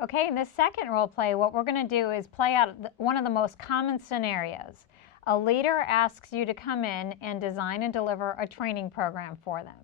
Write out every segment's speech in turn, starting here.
Okay, in this second role play, what we're going to do is play out one of the most common scenarios. A leader asks you to come in and design and deliver a training program for them.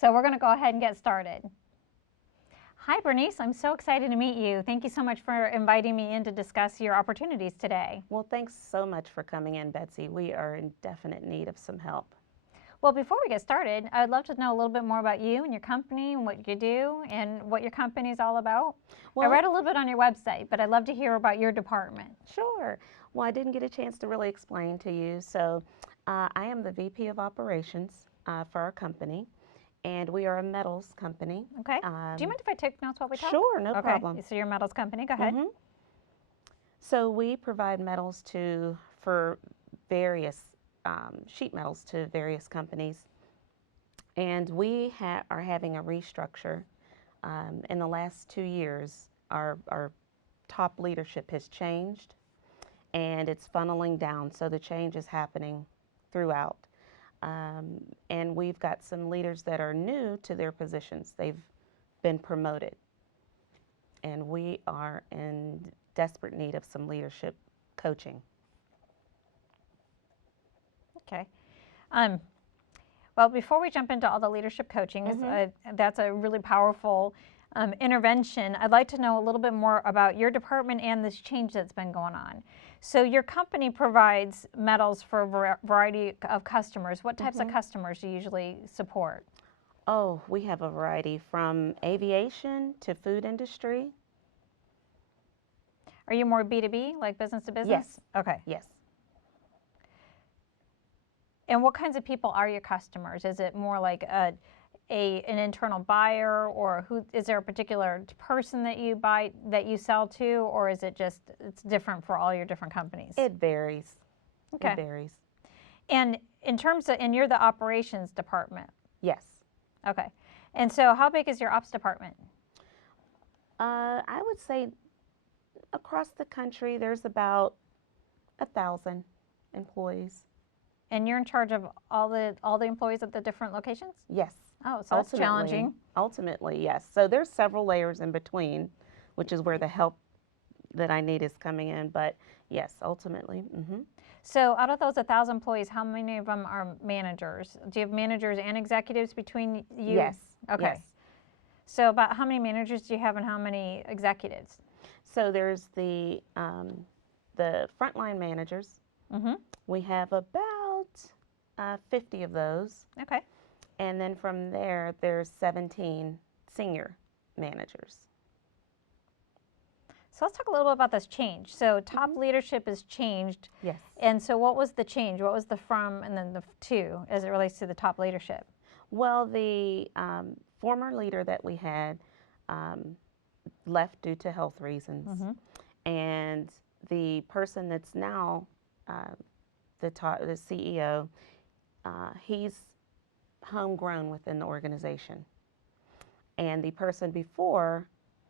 So we're going to go ahead and get started. Hi, Bernice. I'm so excited to meet you. Thank you so much for inviting me in to discuss your opportunities today. Well, thanks so much for coming in, Betsy. We are in definite need of some help. Well, before we get started, I'd love to know a little bit more about you and your company and what you do and what your company is all about. Well, I read a little bit on your website, but I'd love to hear about your department. Sure. Well, I didn't get a chance to really explain to you. So I am the VP of Operations for our company, and we are a metals company. Okay. Do you mind if I take notes while we talk? Sure, no Okay. problem. So you're a metals company. Go ahead. So we provide metals for various sheet metals to various companies, and we are having a restructure. In the last 2 years, our top leadership has changed, and it's funneling down. So the change is happening throughout, and we've got some leaders that are new to their positions. They've been promoted, and we are in desperate need of some leadership coaching. Okay. Well, before we jump into all the leadership coaching, that's a really powerful intervention. I'd like to know a little bit more about your department and this change that's been going on. So your company provides metals for a variety of customers. What types of customers do you usually support? Oh, we have a variety from aviation to food industry. Are you more B2B, like business to business? Yes. Okay. Yes. And what kinds of people are your customers? Is it more like an internal buyer, or is there a particular person that you sell to, or is it just it's different for all your different companies? It varies. Okay. It varies. And and you're the operations department? Yes. Okay. And so how big is your ops department? I would say across the country there's about 1,000 employees. And you're in charge of all the employees at the different locations? Yes. Oh, so that's challenging. Ultimately, yes. So there's several layers in between, which is where the help that I need is coming in. But yes, ultimately. So out of those 1,000 employees, how many of them are managers? Do you have managers and executives between you? Yes. Okay. Yes. So about how many managers do you have and how many executives? So there's the frontline managers. We have about 50 of those. Okay. And then from there, there's 17 senior managers. So let's talk a little bit about this change. So top leadership has changed. Yes. And so what was the change? What was the from and then the to as it relates to the top leadership? Well, the former leader that we had left due to health reasons. And the person that's now the CEO, he's homegrown within the organization. And the person before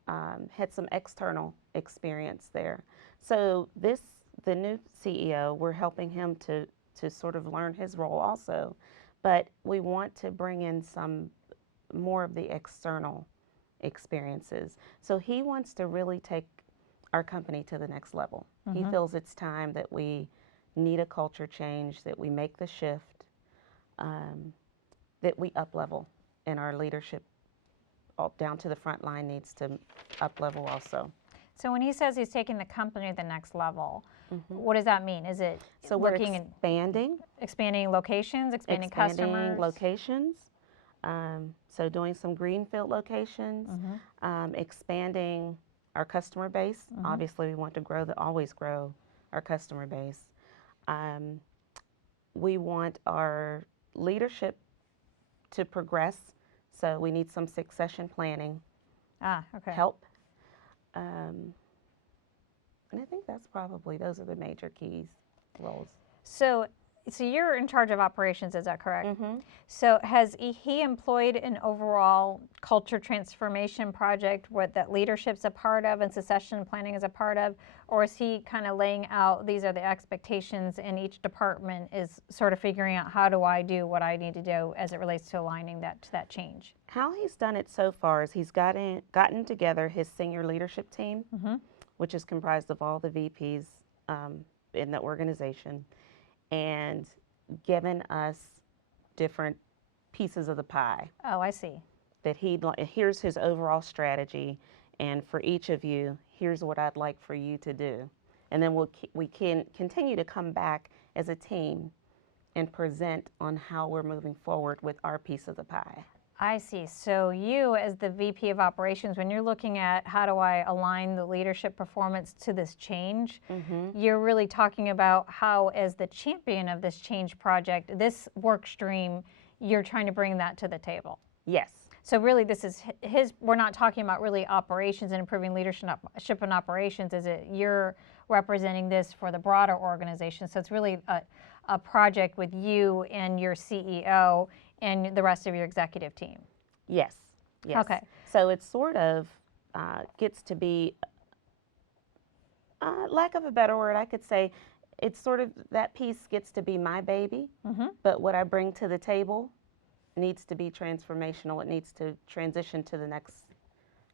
had some external experience there. So the new CEO, we're helping him to sort of learn his role also, but we want to bring in some more of the external experiences. So he wants to really take our company to the next level. He feels it's time that we need a culture change, that we make the shift, that we up level in our leadership. All down to the front line needs to up level also. So when he says he's taking the company to the next level, what does that mean? Is it so we're expanding locations, expanding customers? Locations. So doing some greenfield locations, expanding our customer base. Obviously, we want to always grow our customer base. We want our leadership to progress, so we need some succession planning help. And I think those are the major keys roles. So so you're in charge of operations, is that correct? Mm-hmm. So has he employed an overall culture transformation project what that leadership's a part of and succession planning is a part of, or is he kind of laying out these are the expectations and each department is sort of figuring out how do I do what I need to do as it relates to aligning that to that change? How he's done it so far is he's gotten together his senior leadership team, which is comprised of all the VPs in the organization, and given us different pieces of the pie. Oh, I see. That here's his overall strategy, and for each of you, here's what I'd like for you to do, and then we can continue to come back as a team and present on how we're moving forward with our piece of the pie. I see. So you as the VP of operations, when you're looking at how do I align the leadership performance to this change, you're really talking about how as the champion of this change project, this work stream, you're trying to bring that to the table. Yes. So really this is we're not talking about really operations and improving leadership and operations, is it you're representing this for the broader organization. So it's really a project with you and your CEO and the rest of your executive team. Yes. Yes. Okay. So it sort of gets to be, lack of a better word, I could say, it's sort of that piece gets to be my baby, but what I bring to the table needs to be transformational. It needs to transition to the next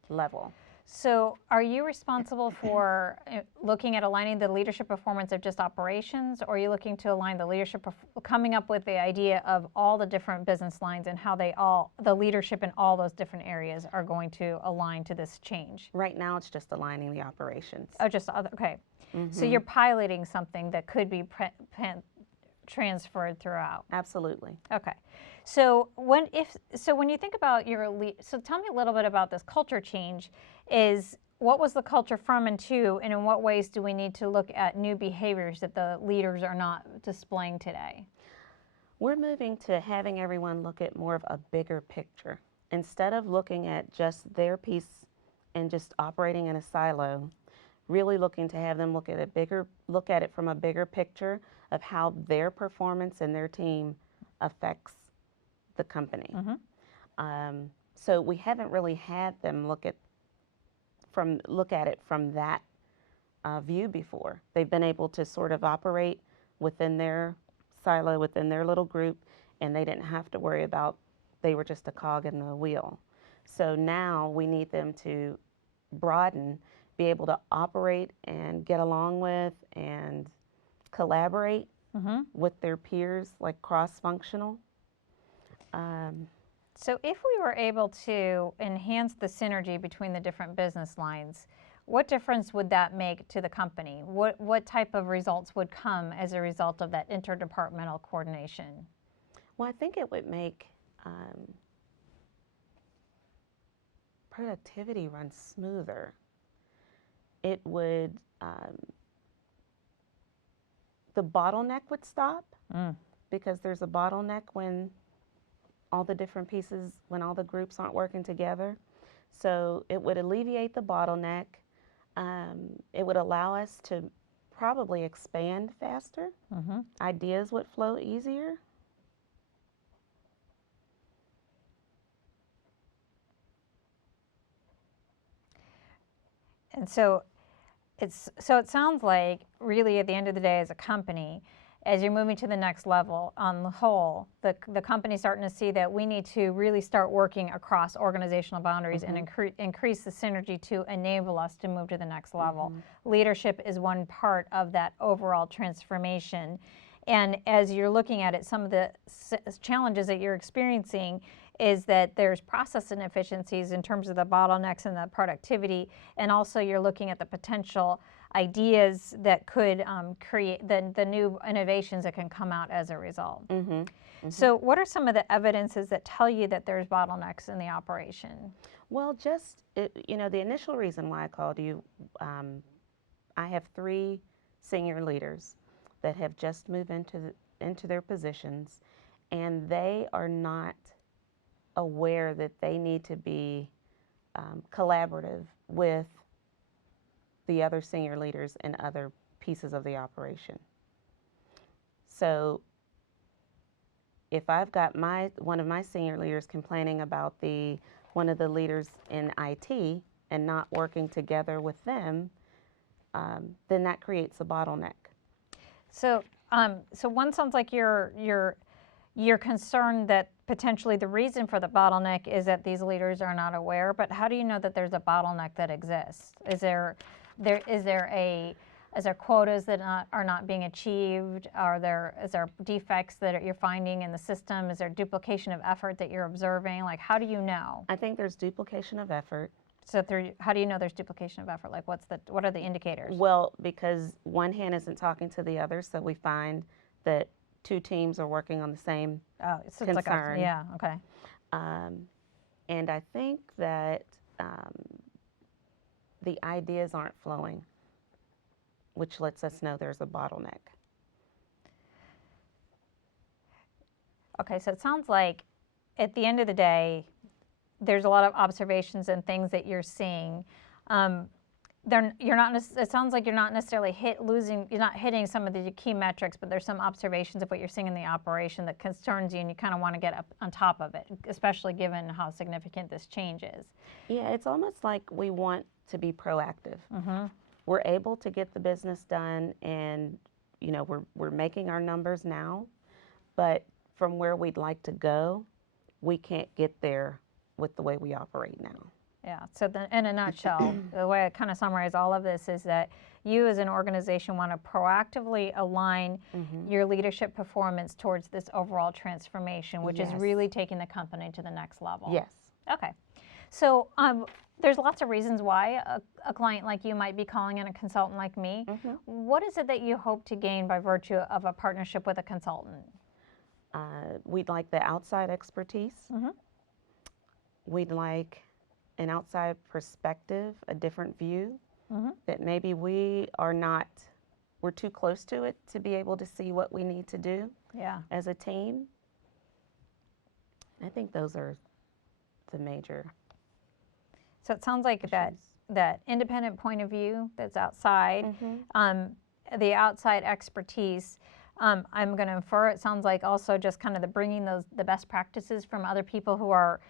level. So are you responsible for looking at aligning the leadership performance of just operations, or are you looking to align the leadership, coming up with the idea of all the different business lines and how the leadership in all those different areas are going to align to this change? Right now it's just aligning the operations. Oh, okay. So you're piloting something that could be transferred throughout. Absolutely. Okay. So when you think about so tell me a little bit about this culture change. What was the culture from and to, and in what ways do we need to look at new behaviors that the leaders are not displaying today? We're moving to having everyone look at more of a bigger picture. Instead of looking at just their piece and just operating in a silo, really looking to have them look at it from a bigger picture of how their performance and their team affects the company. So we haven't really had them look at it from that view before. They've been able to sort of operate within their silo, within their little group, and they didn't have to worry about, they were just a cog in the wheel. So now we need them to broaden, be able to operate and get along with and collaborate with their peers, like cross-functional. So if we were able to enhance the synergy between the different business lines, what difference would that make to the company? What type of results would come as a result of that interdepartmental coordination? Well, I think it would make productivity run smoother. It would, the bottleneck would stop because there's a bottleneck when all the different pieces, when all the groups aren't working together. So it would alleviate the bottleneck. It would allow us to probably expand faster. Ideas would flow easier. And so it sounds like really at the end of the day as a company, as you're moving to the next level on the whole, the company's starting to see that we need to really start working across organizational boundaries and increase the synergy to enable us to move to the next level. Leadership is one part of that overall transformation. And as you're looking at it, some of the challenges that you're experiencing is that there's process inefficiencies in terms of the bottlenecks and the productivity, and also you're looking at the potential ideas that could create the new innovations that can come out as a result. So what are some of the evidences that tell you that there's bottlenecks in the operation? Well, the initial reason why I called you, I have 3 senior leaders that have just moved into their positions, and they are not aware that they need to be collaborative with the other senior leaders and other pieces of the operation. So if I've got one of my senior leaders complaining about one of the leaders in IT and not working together with them, then that creates a bottleneck. So, so one sounds like you're concerned that potentially the reason for the bottleneck is that these leaders are not aware. But how do you know that there's a bottleneck that exists? Is there quotas that are not being achieved? Is there defects that you're finding in the system? Is there duplication of effort that you're observing? Like, how do you know? I think there's duplication of effort. So how do you know there's duplication of effort? Like, what are the indicators? Well, because one hand isn't talking to the other, so we find that two teams are working on the same So concern. it's like yeah, okay. And I think that the ideas aren't flowing, which lets us know there's a bottleneck. Okay, so it sounds like at the end of the day, there's a lot of observations and things that you're seeing. It sounds like you're not necessarily you're not hitting some of the key metrics, but there's some observations of what you're seeing in the operation that concerns you, and you kind of want to get up on top of it, especially given how significant this change is. Yeah, it's almost like we want to be proactive. Mm-hmm. We're able to get the business done, and we're making our numbers now, but from where we'd like to go, we can't get there with the way we operate now. Yeah, so in a nutshell, the way I kind of summarize all of this is that you as an organization want to proactively align your leadership performance towards this overall transformation, which is really taking the company to the next level. Yes. Okay. So there's lots of reasons why a client like you might be calling in a consultant like me. What is it that you hope to gain by virtue of a partnership with a consultant? We'd like the outside expertise. We'd like an outside perspective, a different view that maybe we're too close to it to be able to see what we need to do as a team. I think those are the major. So it sounds like that independent point of view that's outside, the outside expertise. I'm going to infer it sounds like also just kind of the bringing the best practices from other people who are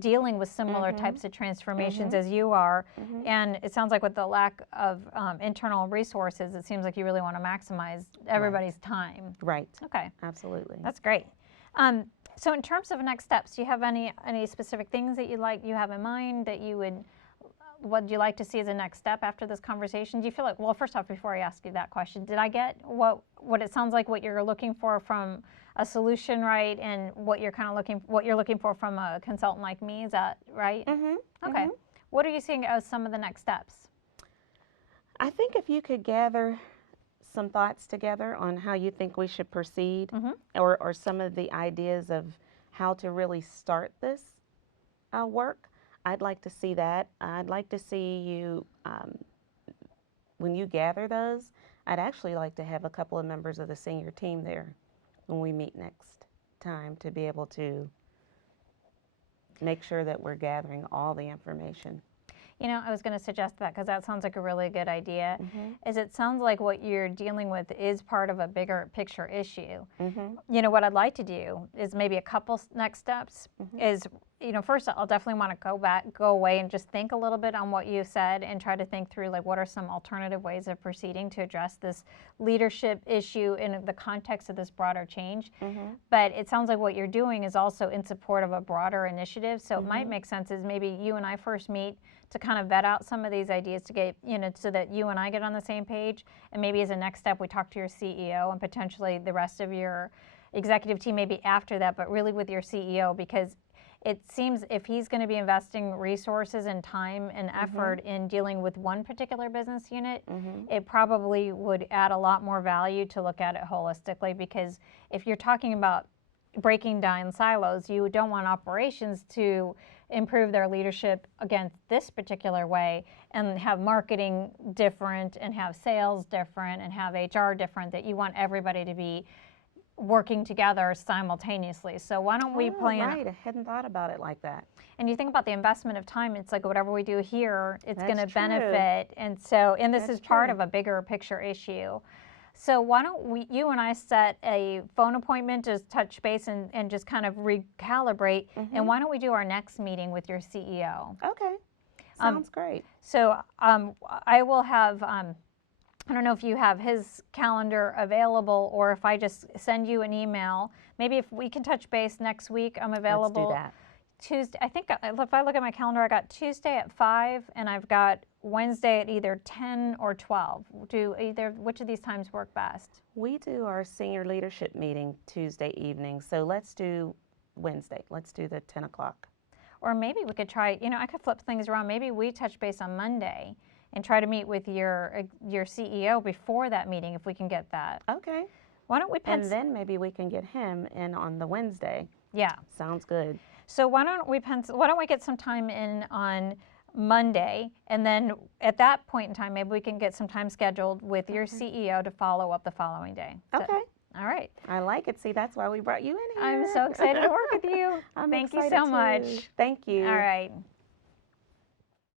dealing with similar types of transformations as you are. And it sounds like with the lack of internal resources, it seems like you really want to maximize everybody's time. Right. Okay. Absolutely. That's great. So in terms of next steps, do you have any specific things that you have in mind that what would you like to see as a next step after this conversation? Do you feel like, well, first off, before I ask you that question, did I get what it sounds like what you're looking for from a solution, right? And what you're looking for from a consultant like me, is that right? Okay. What are you seeing as some of the next steps? I think if you could gather some thoughts together on how you think we should proceed, or some of the ideas of how to really start this work, I'd like to see that. I'd like to see you, when you gather those, I'd actually like to have a couple of members of the senior team there when we meet next time to be able to make sure that we're gathering all the information. You know, I was going to suggest that because that sounds like a really good idea. Is it sounds like what you're dealing with is part of a bigger picture issue. You know, what I'd like to do is maybe a couple next steps is, first I'll definitely want to go away and just think a little bit on what you said and try to think through like what are some alternative ways of proceeding to address this leadership issue in the context of this broader change. But it sounds like what you're doing is also in support of a broader initiative. So it might make sense is maybe you and I first meet to kind of vet out some of these ideas to get, so that you and I get on the same page. And maybe as a next step, we talk to your CEO and potentially the rest of your executive team maybe after that, but really with your CEO, because it seems if he's going to be investing resources and time and effort in dealing with one particular business unit, it probably would add a lot more value to look at it holistically, because if you're talking about breaking down silos, you don't want operations to improve their leadership against this particular way and have marketing different and have sales different and have HR different, that you want everybody to be working together simultaneously. So why don't we plan? Right, I hadn't thought about it like that. And you think about the investment of time, it's like whatever we do here, it's going to That's true. benefit. And this is part of a bigger picture issue. So why don't you and I set a phone appointment to touch base and just kind of recalibrate, and why don't we do our next meeting with your CEO? Okay, sounds great. So I will have, I don't know if you have his calendar available or if I just send you an email. Maybe if we can touch base next week, I'm available. Let's do that. Tuesday, I think if I look at my calendar, I got Tuesday at 5 and I've got Wednesday at either 10 or 12. Which of these times work best? We do our senior leadership meeting Tuesday evening, so let's do Wednesday. Let's do the 10 o'clock. Or maybe we could try, I could flip things around. Maybe we touch base on Monday and try to meet with your CEO before that meeting if we can get that. Okay. Why don't we And then maybe we can get him in on the Wednesday. Yeah. Sounds good. So why don't we get some time in on Monday, and then at that point in time, maybe we can get some time scheduled with your CEO to follow up the following day. Okay. All right. I like it. See, that's why we brought you in here. I'm so excited to work with you. I'm Thank you excited so too. much. Thank you. All right.